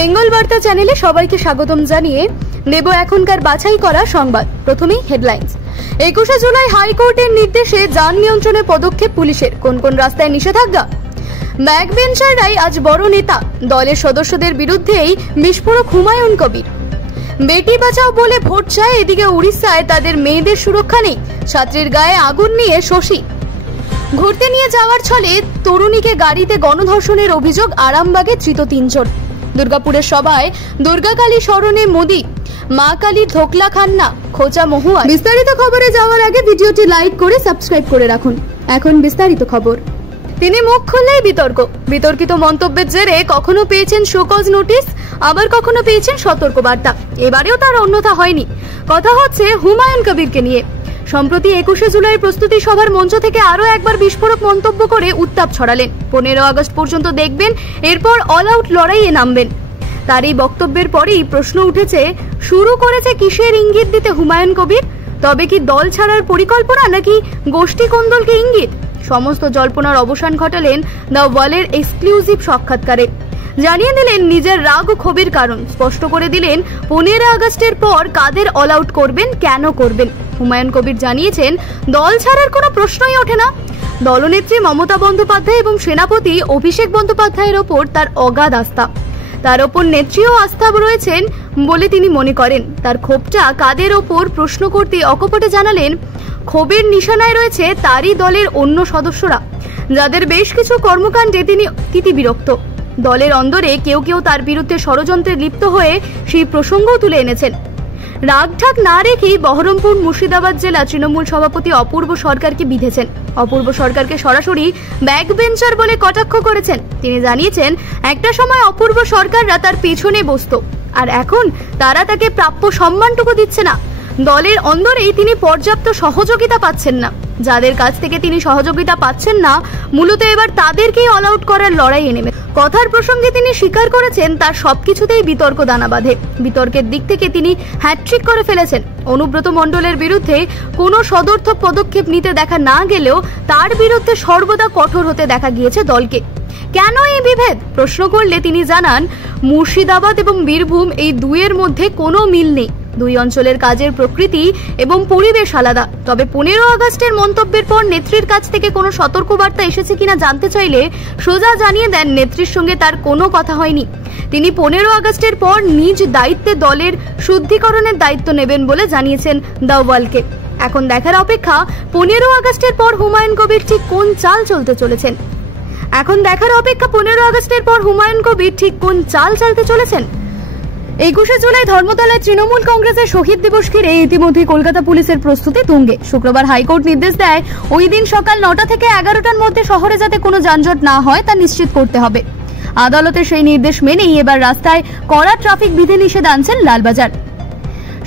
বেঙ্গল বার্তা চ্যানেলে সবাইকে স্বাগতম জানিয়ে নেব এখনকার বাছাই করা সংবাদ। প্রথমেই হেডলাইন্স। 21শে জুলাই হাইকোর্টের নির্দেশে যান নিয়ন্ত্রণে পদক্ষেপ পুলিশের, কোন কোন রাস্তায় নিষেধাজ্ঞা। ব্যাকবেঞ্চাররাই আজ বড় নেতা, দলের সদস্যদের বিরুদ্ধেই বিস্ফোরক হুমায়ুন কবির। বেটি বাঁচাও বলে ভোট চায়, এদিকে উড়িষ্যায় তাদের মেয়েদের সুরক্ষা নেই, ছাত্রীর গায়ে আগুন নিয়ে শশী। ঘুরতে নিয়ে যাওয়ার ছলে তরুণীকে গাড়িতে গণধর্ষণের অভিযোগ, আরামবাগে ধৃত 3 জন। দুর্গাপুরের সভায় দুর্গাকালী স্মরণে মোদি, মা কালীর ধোকলা খান না, খোঁচা মহুয়া। বিস্তারিত খবরে যাওয়ার আগে ভিডিওটি লাইক করে সাবস্ক্রাইব করে রাখুন। এখন বিস্তারিত খবর। তিনি মুখ খুললেই বিতর্কিত মন্তব্যের জেরে কখনো পেয়েছেন শোকজ নোটিশ, আবার কখনো পেয়েছেন সতর্কবার্তা। এবারেও তার অন্যথা হয়নি। কথা হচ্ছে হুমায়ুন কবিরকে নিয়ে। সম্প্রতি 21শে জুলাই প্রস্তুতি সভার মঞ্চ থেকে আরো একবার বিস্ফোরক মন্তব্য করে উত্তাপ ছড়ালেন। 15 আগস্ট পর্যন্ত দেখবেন, এরপর অল আউট লড়াইয়ে নামবেন। তার এই বক্তব্যের পরেই প্রশ্ন উঠেছে, শুরু করেছে কিসের ইঙ্গিত দিতে হুমায়ুন কবির? তবে কি দল ছাড়ার পরিকল্পনা, নাকি গোষ্ঠী কোন্দলকে ইঙ্গিত? সমস্ত জল্পনার অবসান ঘটালেন দ্য ওয়ালের এক্সক্লুসিভ সাক্ষাৎকারে। জানিয়ে দিলেন নিজের রাগ ও ক্ষোভের কারণ, স্পষ্ট করে দিলেন 15 আগস্টের পর কাদের অল আউট করবেন, কেন করবেন। হুমায়ুন কবির জানিয়েছেন, দল ছাড়ার কোনো প্রশ্নই ওঠে না। দলনেত্রী মমতা বন্দ্যোপাধ্যায় এবং সেনাপতি অভিষেক বন্দ্যোপাধ্যায়ের ওপর তার অগাধ আস্থা। তার ওপর নেত্রীও আস্থা রয়েছেন বলে তিনি মনে করেন। তার ক্ষোভটা কাদের ওপর প্রশ্ন করতে অকপটে জানালেন, ক্ষোভের নিশানায় রয়েছে তারই দলের অন্য সদস্যরা, যাদের বেশ কিছু কর্মকাণ্ডে তিনি তিতিবিরক্ত। দলের অন্দরে কেউ কেউ তার বিরুদ্ধে ষড়যন্ত্রে লিপ্ত হয়ে সেই প্রসঙ্গও তুলে এনেছেন। রাগঢাক না রেখেই বহরমপুর মুর্শিদাবাদ জেলা তৃণমূল সভাপতি অপূর্ব সরকারকে বিঁধেছেন। অপূর্ব সরকারকে সরাসরি ব্যাকবেঞ্চার বলে কটাক্ষ করেছেন। তিনি জানিয়েছেন, একটা সময় অপূর্ব সরকাররা তার পেছনে বসত, আর এখন তারা তাকে প্রাপ্য সম্মানটুকু দিচ্ছে না। দলের অন্দরেই তিনি পর্যাপ্ত সহযোগিতা পাচ্ছেন না। যাদের কাছ থেকে তিনি সহযোগিতা পাচ্ছেন না, মূলত এবার তাদেরকেই অল আউট করার লড়াইয়ে নেমে। কথার প্রসঙ্গে তিনি স্বীকার করেছেন, তার সবকিছুতেই বিতর্ক দানা বাঁধে। বিতর্কের দিক থেকে তিনি হ্যাটট্রিক করে ফেলেছেন। অনুব্রত মণ্ডলের বিরুদ্ধে কোনো সদর্থক পদক্ষেপ নিতে দেখা না গেলেও তার বিরুদ্ধে সর্বদা কঠোর হতে দেখা গিয়েছে দলকে। কেন এই বিভেদ প্রশ্ন করলে তিনি জানান, মুর্শিদাবাদ এবং বীরভূম এই দুইয়ের মধ্যে কোনো মিল নেই। দুই অঞ্চলের কাজের প্রকৃতি এবং পরিবেশ আলাদা। তবে 15 আগস্টের মন্তব্যের পর নেত্রীর কাছ থেকে কোনো সতর্কবার্তা এসেছে কিনা জানতে চাইলে সোজা জানিয়ে দেন, নেত্রীর সঙ্গে তার কোনো কথা হয়নি। তিনি 15 আগস্টের পর নিজ দায়িত্বে দলের শুদ্ধিকরণের দায়িত্ব নেবেন বলে জানিয়েছেন দ্য ওয়ালকে। এখন দেখার অপেক্ষা 15 আগস্টের পর হুমায়ুন কবির ঠিক কোন চাল চলতে চলেছেন। 21শে জুলাই ধর্মতলায় তৃণমূল কংগ্রেসের শহীদ দিবস ঘিরে ইতিমধ্যে কলকাতা পুলিশের প্রস্তুতি তুঙ্গে। শুক্রবার হাইকোর্ট নির্দেশ দেয়, ওই দিন সকাল 9টা থেকে 11টার মধ্যে শহরে যাতে কোনো যানজট না হয় তা নিশ্চিত করতে হবে। আদালতের সেই নির্দেশ মেনেই এবার রাস্তায় কড়া ট্রাফিক বিধিনিষেধ আনছেন লালবাজার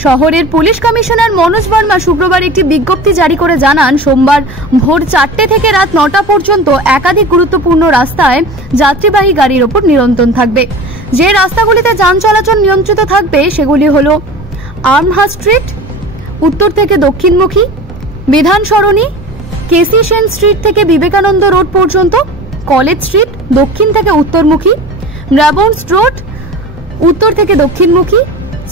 শহরের পুলিশ কমিশনার মনোজ বর্মা। শুক্রবার একটি বিজ্ঞপ্তি জারি করে জানান, সোমবার ভোর 4টে থেকে রাত 9টা পর্যন্ত একাধিক গুরুত্বপূর্ণ রাস্তায় যাত্রীবাহী গাড়ির ওপর নিয়ন্ত্রণ থাকবে। যে রাস্তাগুলিতে যান চলাচল নিয়ন্ত্রিত থাকবে সেগুলি হল আর্মহা স্ট্রিট উত্তর থেকে দক্ষিণমুখী, বিধান সরণি, কেসি সেন স্ট্রিট থেকে বিবেকানন্দ রোড পর্যন্ত, কলেজ স্ট্রিট দক্ষিণ থেকে উত্তরমুখী, ব্রাবন্স রোড উত্তর থেকে দক্ষিণমুখী,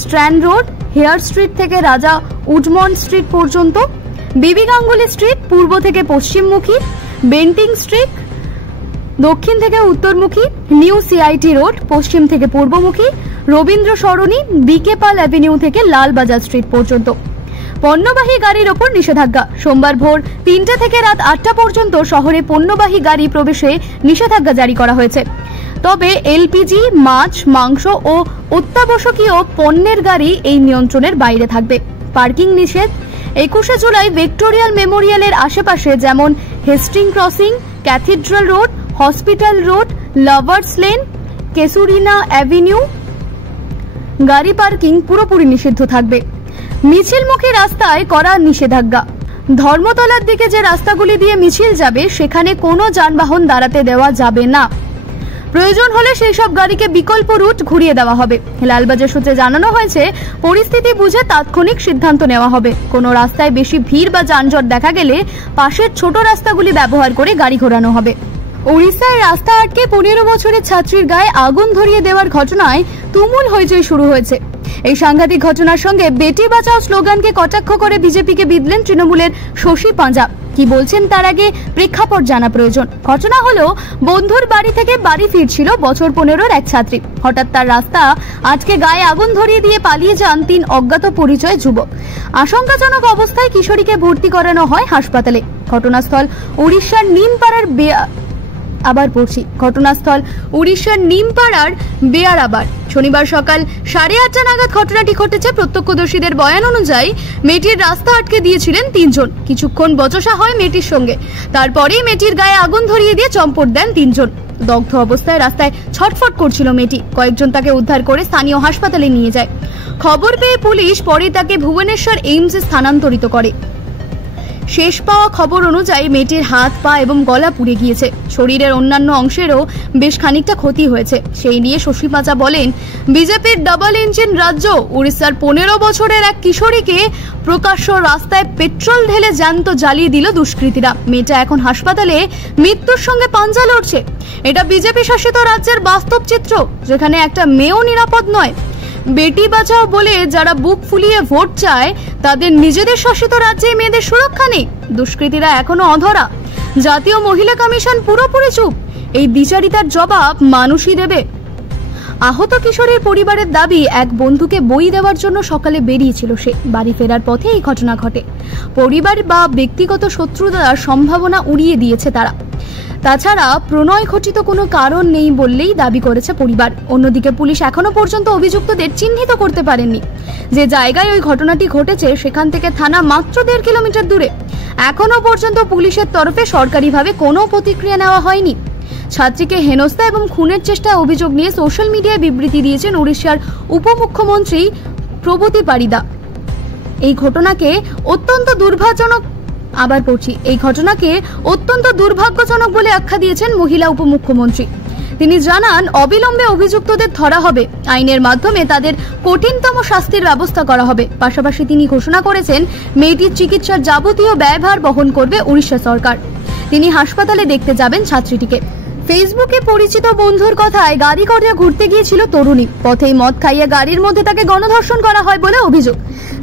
স্ট্র্যান্ড রোড হেয়ার স্ট্রিট থেকে রাজা উডমন্ড স্ট্রিট পর্যন্ত, বিবি গাঙ্গুলি স্ট্রিট পূর্ব থেকে পশ্চিমমুখী, বেন্টিং স্ট্রিট দক্ষিণ থেকে উত্তরমুখী, নিউ সিআইটি রোড পশ্চিম থেকে পূর্বমুখী, রবীন্দ্র সরণি বিকে পাল অ্যাভিনিউ থেকে লালবাজার স্ট্রিট পর্যন্ত। পণ্যবাহী গাড়ির ওপর নিষেধাজ্ঞা। সোমবার ভোর 3টে থেকে রাত 8টা পর্যন্ত শহরে পণ্যবাহী গাড়ি প্রবেশে নিষেধাজ্ঞা জারি করা হয়েছে। তবে এলপিজি, মাছ, মাংস ও অত্যাবশ্যকীয় পণ্যের গাড়ি এই নিয়ন্ত্রণের বাইরে থাকবে। পার্কিং নিষেধ। 21শে জুলাই ভিক্টোরিয়াল মেমোরিয়ালের আশেপাশে যেমন Hasting Crossing, Cathedral Road, Hospital Road, Lovers Lane, Casuarina Avenue গাড়ি পার্কিং পুরোপুরি নিষিদ্ধ থাকবে। মিছিলমুখী রাস্তায় করা নিষেধাজ্ঞা। ধর্মতলার দিকে যে রাস্তাগুলি দিয়ে মিছিল যাবে সেখানে কোনো যানবাহন দাঁড়াতে দেওয়া যাবে না। প্রয়োজন হলে সেই সব গাড়িকে বিকল্প রুট ঘুরিয়ে দেওয়া হবে। লালবাজার সূত্রে জানানো হয়েছে, পরিস্থিতি বুঝে তাৎক্ষণিক সিদ্ধান্ত নেওয়া হবে। কোনো রাস্তায় বেশি ভিড় বা যানজট দেখা গেলে পাশের ছোট রাস্তাগুলি ব্যবহার করে গাড়ি ঘোরানো হবে। উড়িষ্যার রাস্তা আটকে 15 বছরের ছাত্রীর গায়ে আগুন ধরিয়ে দেওয়ার ঘটনায় তুমুল হইচই শুরু হয়েছে। এই সাংঘাতিক ঘটনার সঙ্গে বেটি বাঁচাও স্লোগানকে কটাক্ষ করে বিজেপিকে বিঁধলেন তৃণমূলের শশী পাঞ্জা। কি বলছেন তার আগে প্রেক্ষাপট জানা প্রয়োজন। ঘটনা হলো, বন্ধুর বাড়ি থেকে বাড়ি ফিরছিল বছর 15-র এক ছাত্রী। হঠাৎ তার রাস্তা আজকে গায়ে আগুন ধরিয়ে দিয়ে পালিয়ে যান 3 অজ্ঞাত পরিচয় যুবক। আশঙ্কাজনক অবস্থায় কিশোরীকে ভর্তি করানো হয় হাসপাতালে। ঘটনাস্থল উড়িষ্যার নিমপাড়ার বেয়ারাবার। শনিবার সকাল 8:30 নাগাদ ঘটনাটি ঘটেছে। প্রত্যক্ষদর্শীদের বয়ান অনুযায়ী মেয়েটির রাস্তা আটকে দিয়েছিলেন 3 জন। কিছুক্ষণ বচসা হয় মেয়েটির সঙ্গে, তারপরেই মেয়েটির গায়ে আগুন ধরিয়ে দিয়ে চম্পট দেন 3 জন। দগ্ধ অবস্থায় রাস্তায় ছটফট করছিল মেয়েটি। কয়েকজন তাকে উদ্ধার করে স্থানীয় হাসপাতালে নিয়ে যায়। খবর পেয়ে পুলিশ পরে তাকে ভুবনেশ্বর এইমসে স্থানান্তরিত করে। শেষ পাওয়া খবর অনুযায়ী মেয়েটির হাত, পা এবং গলা পুড়ে গিয়েছে। শরীরের অন্যান্য অংশেরও বেশ খানিকটা ক্ষতি হয়েছে। সেই নিয়ে শশী পাঁজা বলেন, বিজেপির ডাবল ইঞ্জিন রাজ্য উড়িষ্যার 15 বছরের এক কিশোরীকে প্রকাশ্য রাস্তায় পেট্রোল ঢেলে জ্যান্ত জ্বালিয়ে দিল দুষ্কৃতীরা। মেয়েটা এখন হাসপাতালে মৃত্যুর সঙ্গে পাঞ্জা লড়ছে। এটা বিজেপি শাসিত রাজ্যের বাস্তব চিত্র, যেখানে একটা মেয়েও নিরাপদ নয়। বেটি বাঁচাও বলে যারা বুক ফুলিয়ে ভোট চায়, তাদের নিজেদের শাসিত রাজ্যে মেয়েদের সুরক্ষা নেই। দুষ্কৃতীরা এখনো অধরা। জাতীয় মহিলা কমিশন পুরোপুরি চুপ। এই দ্বিচারিতার জবাব মানুষই দেবে। আহত কিশোরের পরিবারের দাবি, এক বন্ধুকে বই দেওয়ার জন্য সকালে বেরিয়েছিল সে। বাড়ি ফেরার পথে এই ঘটনা ঘটে। পরিবার বা ব্যক্তিগত শত্রুতার সম্ভাবনা উড়িয়ে দিয়েছে তারা। তাছাড়া প্রণয় ঘটিত কোনো কারণ নেই বললেই দাবি করেছে পরিবার। অন্যদিকে পুলিশ এখনো পর্যন্ত অভিযুক্তদের চিহ্নিত করতে পারেননি। যে জায়গায় ওই ঘটনাটি ঘটেছে সেখান থেকে থানা মাত্র 1.5 কিলোমিটার দূরে। এখনো পর্যন্ত পুলিশের তরফে সরকারিভাবে কোনো প্রতিক্রিয়া নেওয়া হয়নি। ছাত্রীকে হেনস্থা এবং খুনের চেষ্টায় অভিযোগ নিয়ে সোশ্যাল মিডিয়ায় বিবৃতি দিয়েছেন উড়িষ্যার উপমুখ্যমন্ত্রী প্রবতী পারিদা। এই ঘটনাকে অত্যন্ত দুর্ভাগ্যজনক বলে আখ্যা দিয়েছেন মহিলা উপমুখ্যমন্ত্রী। তিনি জানান, অবিলম্বে অভিযুক্তদের ধরা হবে। আইনের মাধ্যমে তাদের কঠিনতম শাস্তির ব্যবস্থা করা হবে। পাশাপাশি তিনি ঘোষণা করেছেন, মেয়েটির চিকিৎসার যাবতীয় ব্যয়ভার বহন করবে উড়িষ্যা সরকার। তিনি হাসপাতালে দেখতে যাবেন ছাত্রীটিকে। ফেসবুকে পরিচিত বন্ধুর কথায় গাড়ি করে ঘুরতে গিয়েছিল তরুণী। পথেই মদ খাইয়ে গাড়ির মধ্যে তাকে গণধর্ষণ করা হয় বলে অভিযোগ।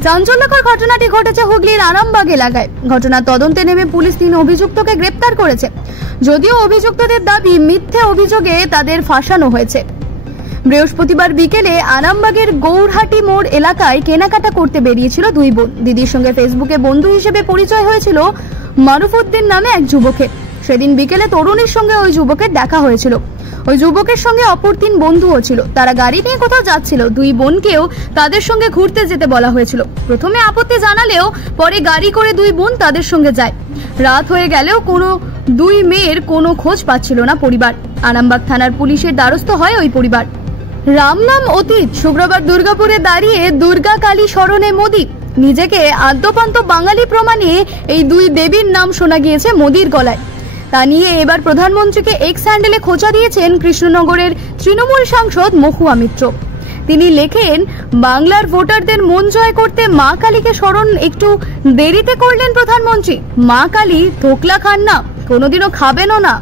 চাঞ্চল্যকর ঘটনাটি ঘটেছে হুগলির আরামবাগ এলাকায়। ঘটনার তদন্তে নেমে পুলিশ 3 অভিযুক্তকে গ্রেপ্তার করেছে। যদিও অভিযুক্তদের দাবি, মিথ্যে অভিযোগে তাদের ফাঁসানো হয়েছে। বৃহস্পতিবার বিকেলে আরামবাগের গৌরহাটি মোড় এলাকায় কেনাকাটা করতে বেরিয়েছিল 2 বোন। দিদির সঙ্গে ফেসবুকে বন্ধু হিসেবে পরিচয় হয়েছিল মারুফউদ্দিন নামে এক যুবকের। সেদিন বিকেলে তরুণীর সঙ্গে ওই যুবকের দেখা হয়েছিল। ওই যুবকের সঙ্গে অপর 3 বন্ধুও ছিল। তারা গাড়ি নিয়ে কোথাও যাচ্ছিল। 2 বোনকেও তাদের সঙ্গে ঘুরতে যেতে বলা হয়েছিল। প্রথমে আপত্তি জানালেও পরে গাড়ি করে 2 বোন তাদের সঙ্গে যায়। রাত হয়ে গেলেও কোনো 2 মেয়ের কোনো খোঁজ পাচ্ছিল না পরিবার। আরামবাগ থানার পুলিশের দ্বারস্থ হয় ওই পরিবার। রাম নাম অতীত। শুক্রবার দুর্গাপুরে দাঁড়িয়ে দুর্গা কালী স্মরণে মোদী। নিজেকে আদ্যপান্ত বাঙালি প্রমাণে এই 2 দেবীর নাম শোনা গিয়েছে মোদীর গলায়। তা নিয়ে এবার প্রধানমন্ত্রীকে এক্স হ্যান্ডেলে খোঁচা দিয়েছেন কৃষ্ণনগরের তৃণমূল সাংসদ মহুয়া মিত্র। তিনি লেখেন, বাংলার ভোটারদের মন জয় করতে মা কালীকে স্মরণ একটু দেরিতে করলেন প্রধানমন্ত্রী। মা কালী ধোকলা খান না, কোনোদিনও খাবেনও না।